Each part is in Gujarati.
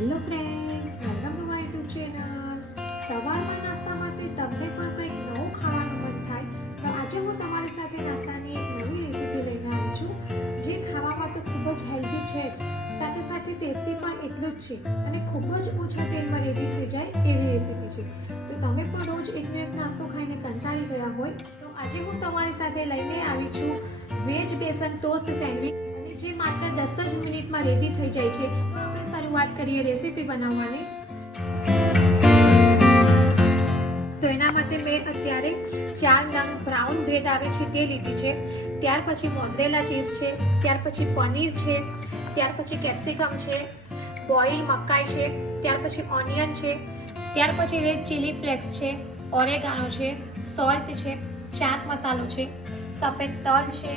Hello friends, welcome to my YouTube channel. સવારના નાસ્તા માટે તમને પણ કંઈક નવું ખાવાનું મન થાય તો આજે હું તમારી સાથે નાસ્તાની એક નવી રેસીપી લઈને આવી છું, જે ખાવામાં તો ખૂબ જ હેલ્ધી છે જ, સાથે સાથે ટેસ્ટી પણ એટલું જ છે અને ખૂબ જ ઓછા તેલમાં રેડી થઈ જાય એવી રેસીપી છે. તો તમે પણ રોજ એકનો એક નાસ્તો ખાઈને કંટાળી ગયા હોય તો આજે હું તમારી સાથે લઈને આવી છું વેજ બેસન ટોસ્ટ સેન્ડવિચ, અને જે માત્ર 10 જ મિનિટમાં રેડી થઈ જાય છે. શરૂઆત કરીએ રેસીપી બનાવવાની. તો એના માટે મેં અત્યારે 4 નંગ બ્રાઉન બ્રેડ આવે છે તે લીધી છે. ત્યાર પછી મોઝરેલા ચીઝ છે, ત્યાર પછી પનીર છે, ત્યાર પછી કેપ્સિકમ છે, બોઇલ મકાઈ છે, ત્યાર પછી ઓનિયન છે, ત્યાર પછી રેડ ચીલી ફ્લેક્સ છે, ઓરેગાનો છે, સોલ્ટ છે, ચાટ મસાલો છે, સફેદ તલ છે,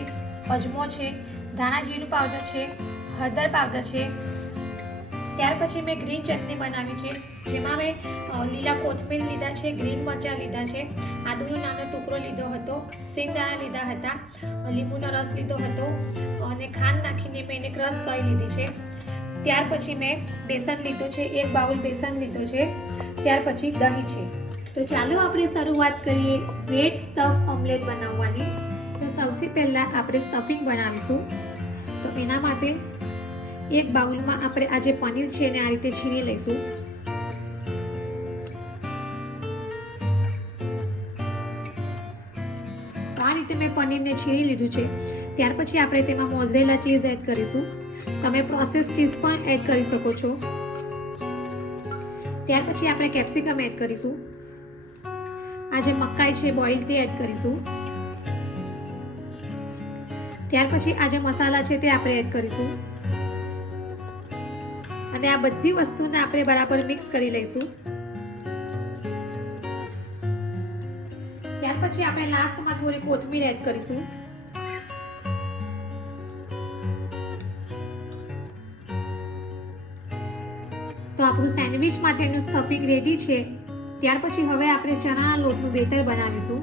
અજમો છે, ધાણા જીરું પાવડર છે, હળદર પાવડર છે. ત્યાર પછી મેં ગ્રીન ચટણી બનાવી છે, જેમાં મેં લીલા કોથમીર લીધા છે, ગ્રીન મરચાં લીધા છે, આદુનો નાનો ટુકડો લીધો હતો, સિંગદાણા લીધા હતા, લીંબુનો રસ લીધો હતો અને ખાંડ નાખીને મેં એને ક્રશ કરી લીધી છે. ત્યાર પછી મેં બેસન લીધું છે, 1 બાઉલ બેસન લીધો છે. ત્યાર પછી દહીં છે. તો ચાલો આપણે શરૂઆત કરીએ વેજ સ્ટફ ઓમલેટ બનાવવાની. તો સૌથી પહેલાં આપણે સ્ટફિંગ બનાવીશું. તો એના માટે એક બાઉલમાં આપણે આ જે પનીર છે એને આ રીતે છીણી લઈશું. તો આ રીતે મેં પનીરને છીણી લીધું છે. ત્યાર પછી આપણે તેમાં મોઝરેલા ચીઝ એડ કરીશું. તમે પ્રોસેસ ચીઝ પણ એડ કરી શકો છો. ત્યાર પછી આપણે કેપ્સિકમ એડ કરીશું. આ જે મકાઈ છે બોઇલ તે એડ કરીશું. ત્યાર પછી આ જે મસાલા છે તે આપણે એડ કરીશું અને આ બધી વસ્તુને આપણે બરાબર મિક્સ કરી લઈશું. ત્યાર પછી આપણે લાસ્ટમાં થોડી કોથમીર એડ કરીશું. તો આપણું સેન્ડવિચ માટેનું સ્ટફિંગ રેડી છે. ત્યાર પછી હવે આપણે ચણાના લોટનું બેટર બનાવીશું.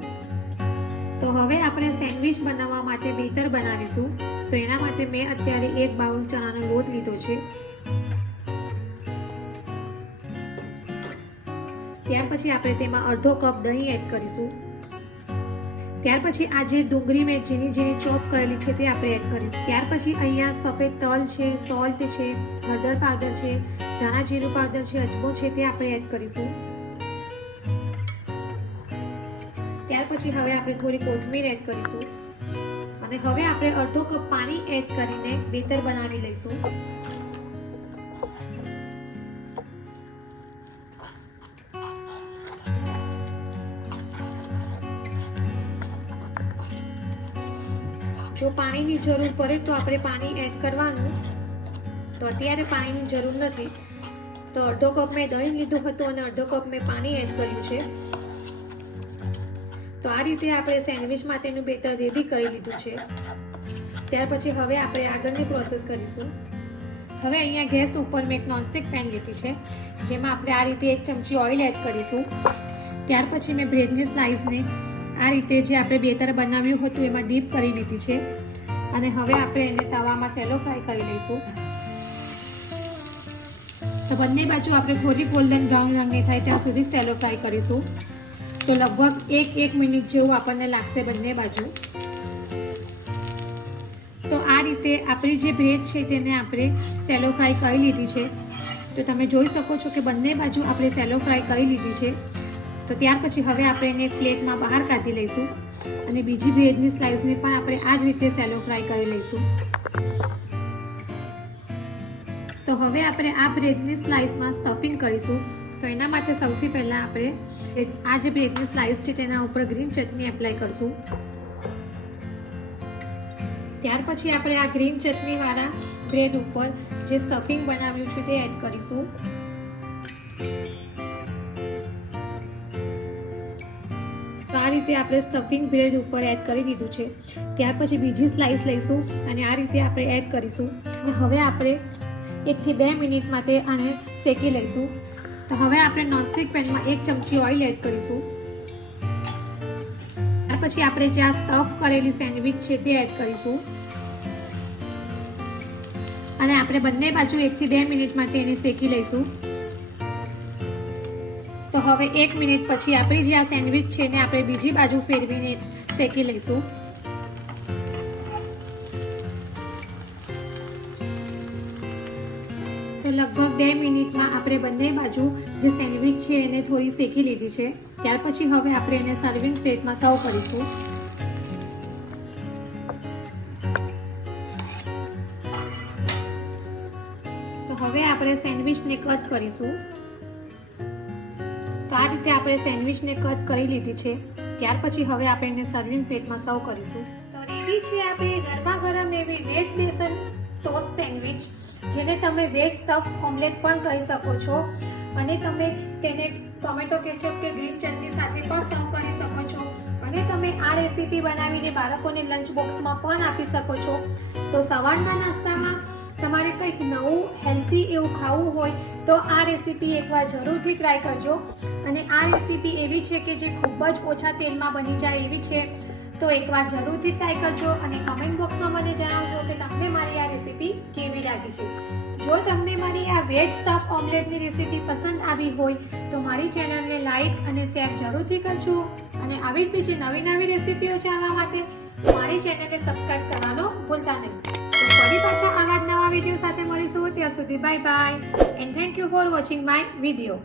તો હવે આપણે સેન્ડવિચ બનાવવા માટે બેટર બનાવીશું. તો એના માટે મેં અત્યારે 1 બાઉલ ચણાનો લોટ લીધો છે. ત્યાર પછી આપણે તેમાં અડધો કપ દહીં એડ કરીશું. ત્યાર પછી આ જે ડુંગળી મેં ઝીણી ઝીણી ચોપ કરેલી છે તે આપણે એડ કરીશું. ત્યાર પછી અહીંયા સફેદ તલ છે, સોલ્ટ છે, હળદર પાવડર છે, ધાણા જીરું પાવડર છે, અજમો છે તે આપણે એડ કરીશું. ત્યાર પછી હવે આપણે થોડી કોથમીર એડ કરીશું અને હવે આપણે અડધો કપ પાણી એડ કરીને બેટર બનાવી લઈશું. જો પાણીની જરૂર પડે તો આપણે પાણી એડ કરવાનું. તો અત્યારે પાણીની જરૂર નથી. તો અડધો કપ મેં દહીં લીધું હતું અને અડધો કપ મેં પાણી એડ કર્યું છે. તો આ રીતે આપણે સેન્ડવિચ માટેનું બેટર રેડી કરી લીધું છે. ત્યાર પછી હવે આપણે આગળની પ્રોસેસ કરીશું. હવે અહીંયા ગેસ ઉપર મેં એક નોનસ્ટિક પેન લીધી છે, જેમાં આપણે આ રીતે 1 ચમચી ઓઇલ એડ કરીશું. ત્યાર પછી મેં બ્રેડની સ્લાઇસને આ રીતે જે આપણે બેટર બનાવ્યું હતું એમાં ડીપ કરી લીધી છે અને હવે આપણે એને તવામાં સેલો ફ્રાય કરી લઈશું. તો બંને બાજુ આપણે થોડી ગોલ્ડન બ્રાઉન રંગની થાય ત્યાં સુધી સેલો ફ્રાય કરીશું. તો લગભગ 1 મિનિટ જેવું આપણને લાગશે બંને બાજુ. તો આ રીતે આપણી જે બ્રેડ છે તેને આપણે સેલો ફ્રાય કરી લીધી છે. તો તમે જોઈ શકો છો કે બંને બાજુ આપણે સેલો ફ્રાય કરી લીધી છે. તો ત્યાર પછી હવે આપણે એને એક પ્લેટમાં બહાર કાઢી લઈશું અને બીજી બ્રેડની સ્લાઇસને પણ આપણે આ જ રીતે સેલો ફ્રાય કરી લઈશું. તો હવે આપણે આ બ્રેડની સ્લાઇસમાં સ્ટફિંગ કરીશું. તો એના માટે સૌથી પહેલાં આપણે આ જે બ્રેડની સ્લાઇસ છે તેના ઉપર ગ્રીન ચટણી એપ્લાય કરીશું. ત્યાર પછી આપણે આ ગ્રીન ચટણીવાળા બ્રેડ ઉપર જે સ્ટફિંગ બનાવ્યું છે તે એડ કરીશું. તો આ રીતે આપણે સ્ટફિંગ બ્રેડ ઉપર એડ કરી દીધું છે. ત્યાર પછી બીજી સ્લાઇસ લઈશું અને આ રીતે આપણે એડ કરીશું. અને હવે આપણે 1 થી 2 મિનિટ માટે આને શેકી લઈશું. તો હવે આપણે નોનસ્ટિક પેનમાં 1 ચમચી ઓઇલ એડ કરીશું. ત્યાર પછી આપણે જે આ સ્ટફ કરેલી સેન્ડવિચ છે તે એડ કરીશું. અને આપણે બંને બાજુ 1 થી 2 મિનિટ માટે એને શેકી લઈશું. તો હવે 1 મિનિટ પછી આપણી જે આ સેન્ડવિચ છે ને આપણે બીજી બાજુ ફેરવીને શેકી લઈશું. તો લગભગ 2 મિનિટમાં આપણે બંને બાજુ જે સેન્ડવિચ છે એને થોડી શેકી લીધી છે. ત્યાર પછી હવે આપણે એને સર્વિંગ પ્લેટમાં સર્વ કરીશું. તો હવે આપણે સેન્ડવિચને કટ કરીશું. તો આ રીતે આપણે સેન્ડવિચને કટ કરી લીધી છે. ત્યાર પછી હવે આપણે એને સર્વિંગ પ્લેટમાં સર્વ કરીશું. તો રેડી છે આપણી ગરમા ગરમ એવી વેજ બેસન ટોસ્ટ સેન્ડવિચ, જેને તમે વેજ સ્ટફ ઓમલેટ પણ કહી શકો છો. અને તમે તેને ટોમેટો કેચઅપ કે ગ્રીન ચટણી સાથે પણ સર્વ કરી શકો છો. અને તમે આ રેસીપી બનાવીને બાળકોને લંચ બોક્સમાં પણ આપી શકો છો. તો સવારના નાસ્તામાં તમારે કંઈક નવું હેલ્ધી એવું ખાવું હોય તો આ રેસીપી એકવાર જરૂરથી ટ્રાય કરજો. અને આ રેસીપી એવી છે કે જે ખૂબ જ ઓછા તેલમાં બની જાય એવી છે. તો એકવાર જરૂરથી ટ્રાય કરજો અને કમેન્ટ બોક્સમાં મને જણાવજો કે તમને મારી આ રેસીપી કેવી લાગી છે. જો તમને મારી આ વેજ સ્ટફ ઓમલેટની રેસીપી પસંદ આવી હોય તો મારી ચેનલને લાઈક અને શેર જરૂરથી કરજો. અને આવી જ બીજી નવી નવી રેસીપીઓ જાણવા માટે મારી ચેનલને સબસ્ક્રાઇબ કરવાનો ભૂલતા નહીં. તો ફરી પાછા આવા જ નવા વિડીયો સાથે મળીશું. ત્યાં સુધી bye bye and thank you for watching my video.